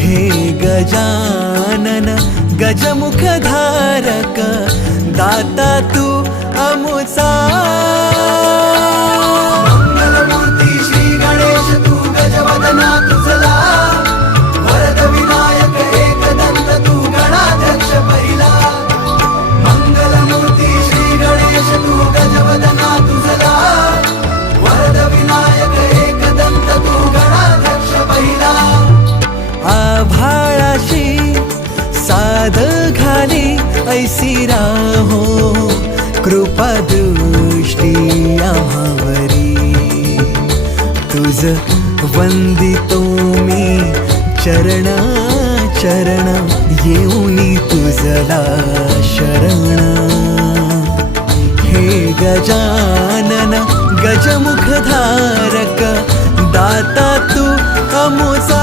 हे गजानन गजमुखधारक दाता तू अमुचा साध घाली ऐसी राहो कृपा दृष्टी आम्हावरी तुझ वंदितो मी चरण चरण येऊनी तुझला शरण। हे गजानन गजमुखधारक दाता तू अमुचा